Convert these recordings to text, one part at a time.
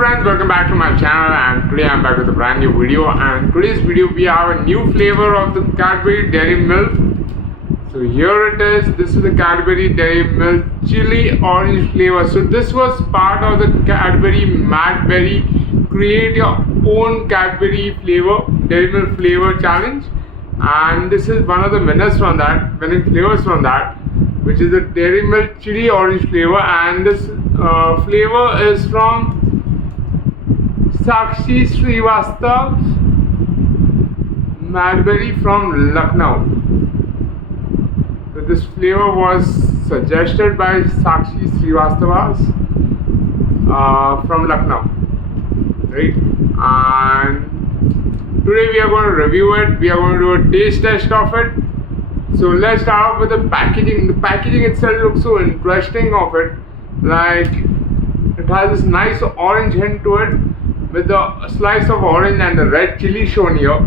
friends, welcome back to my channel, and today I'm back with a brand new video. And today's video we have a new flavor of the Cadbury Dairy Milk. So here it is. This is the Cadbury Dairy Milk Chilli Orange flavor. So this was part of the Cadbury Madbury Create Your Own Cadbury Flavor Dairy Milk Flavor Challenge, and this is one of the winners from that, winning flavors from that, which is the Dairy Milk Chilli Orange flavor. And this flavor is from Sakshi Srivastav, Madbury from Lucknow. So this flavor was suggested by Sakshi Srivastavas from Lucknow, right? And today we are going to review it. We are going to do a taste test of it. So let's start off with the packaging. The packaging itself looks so interesting of it. Like, it has this nice orange hint to it, with the slice of orange and the red chili shown here.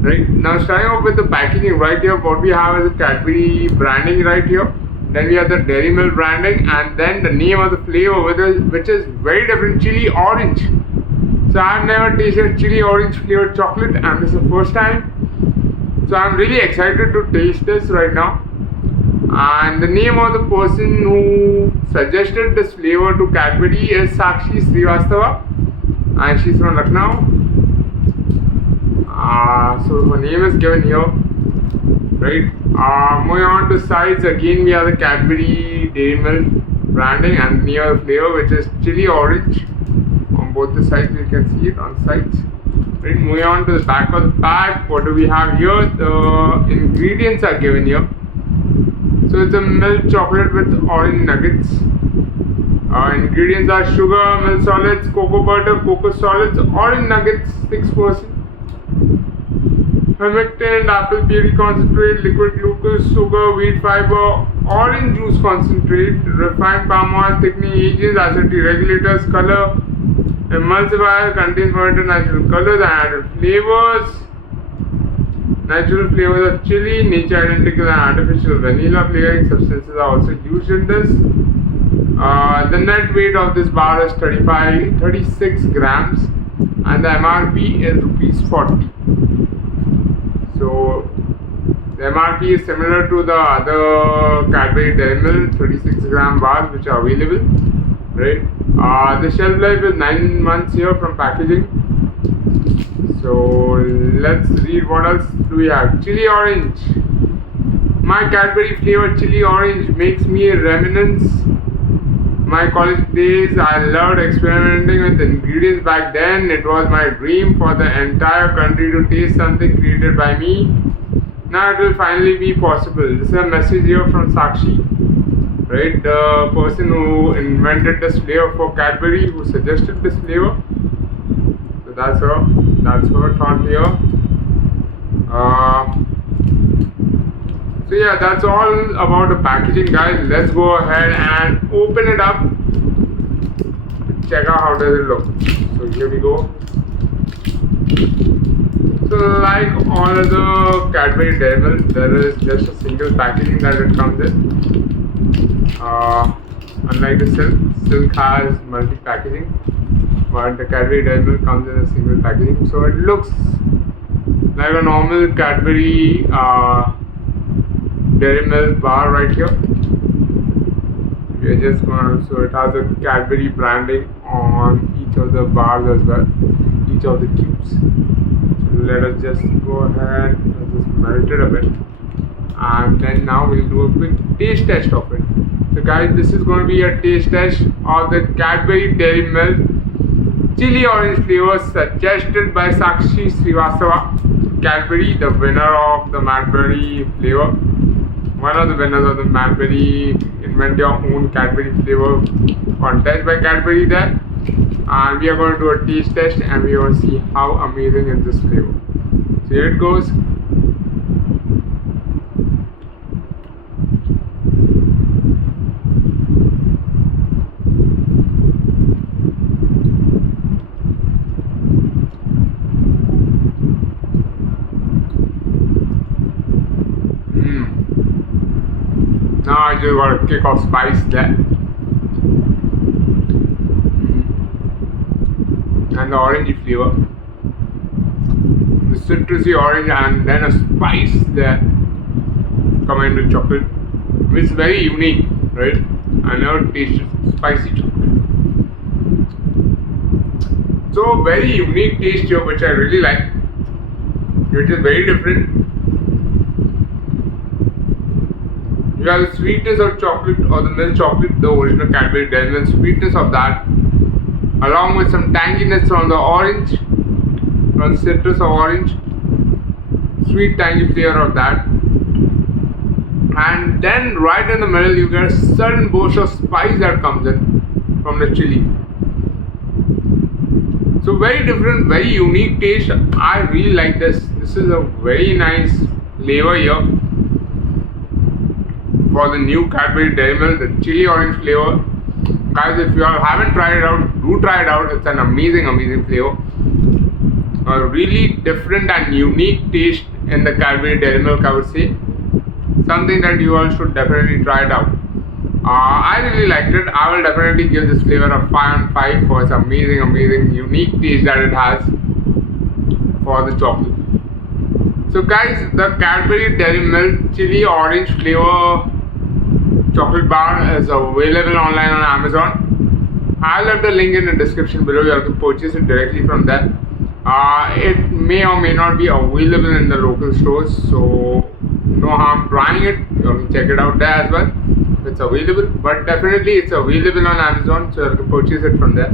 Right now, starting off with the packaging right here, what we have is the Cadbury branding right here. Then we have the Dairy Milk branding, and then the name of the flavor, which is very different, chili orange. So I've never tasted chili orange flavored chocolate, and this is the first time. So I'm really excited to taste this right now. And the name of the person who suggested this flavor to Cadbury is Sakshi Srivastava, and she's from Lucknow. So her name is given here, right? Moving on to sides, again we have the Cadbury Dairy Milk branding and name of the flavor, which is chili orange. On both the sides, you can see it on sides. Right, moving on to the back of the pack, what do we have here? The ingredients are given here. So it's a milk chocolate with orange nuggets. Ingredients are sugar, milk solids, cocoa butter, cocoa solids, orange nuggets 6%, humectant, apple puree concentrate, liquid glucose, sugar, wheat fiber, orange juice concentrate, refined palm oil, thickening agents, acidity regulators, color emulsifier, contains fermented natural colors and added flavors. Natural flavors of chili, nature identical and artificial vanilla flavoring substances are also used in this. The net weight of this bar is 36 grams, and the MRP is ₹40. So the MRP is similar to the other Cadbury Dairy Milk 36-gram bars which are available, right? The shelf life is 9 months here from packaging. So let's read what else do we have. Chili orange. My Cadbury flavored chili orange makes me reminisce my college days. I loved experimenting with ingredients back then. It was my dream for the entire country to taste something created by me. Now it will finally be possible. This is a message here from Sakshi, right? The person who invented this flavor for Cadbury, who suggested this flavor. So that's her thought here. So yeah, that's all about the packaging, guys. Let's go ahead and open it up. Check out how does it look. So here we go. So like all other Cadbury Dairy Milk, there is just a single packaging that it comes in. Unlike the Silk has multi-packaging, but the Cadbury Dairy Milk comes in a single packaging. So it looks like a normal Cadbury Dairy Milk bar right here. We are just going to, so it has a Cadbury branding on each of the bars as well, each of the cubes. So let us just go ahead and just melt it a bit, and then now we'll do a quick taste test of it. So guys, this is going to be a taste test of the Cadbury Dairy Milk Chili Orange flavor suggested by Sakshi Srivastava, Cadbury, the winner of the Madbury flavor. One of the winners of the Madbury Invent Your Own Cadbury Flavor contest by Cadbury there. And we are going to do a taste test, and we are going to see how amazing is this flavor. So here it goes. Now I just got a kick of spice there. and the orangey flavor. The citrusy orange and then a spice there coming in the chocolate. It's very unique, right? I never tasted spicy chocolate. So very unique taste here, which I really like. Which is very different. You have the sweetness of chocolate or the milk chocolate, the original Cadbury Dairy Milk, sweetness of that, along with some tanginess on the orange, on the citrus of orange, sweet tangy flavor of that, and then right in the middle you get a sudden burst of spice that comes in from the chili. So very different, very unique taste. I really like this. This is a very nice flavor here for the new Cadbury Dairy Milk, the chili orange flavor. Guys, if you all haven't tried it out, do try it out. It's an amazing flavor. A really different and unique taste in the Cadbury Dairy Milk, I would say. Something that you all should definitely try it out. I really liked it. I will definitely give this flavor a 5 on 5 for its amazing, unique taste that it has for the chocolate. So guys, the Cadbury Dairy Milk Chili Orange flavor chocolate bar is available online on Amazon. I'll leave the link in the description below. You have to purchase it directly from there. It may or may not be available in the local stores, so no harm trying it. You can check it out there as well. It's available, but definitely it's available on Amazon, so you can purchase it from there.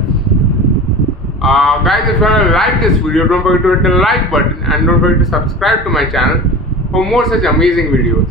Guys, if you like this video, don't forget to hit the like button and don't forget to subscribe to my channel for more such amazing videos.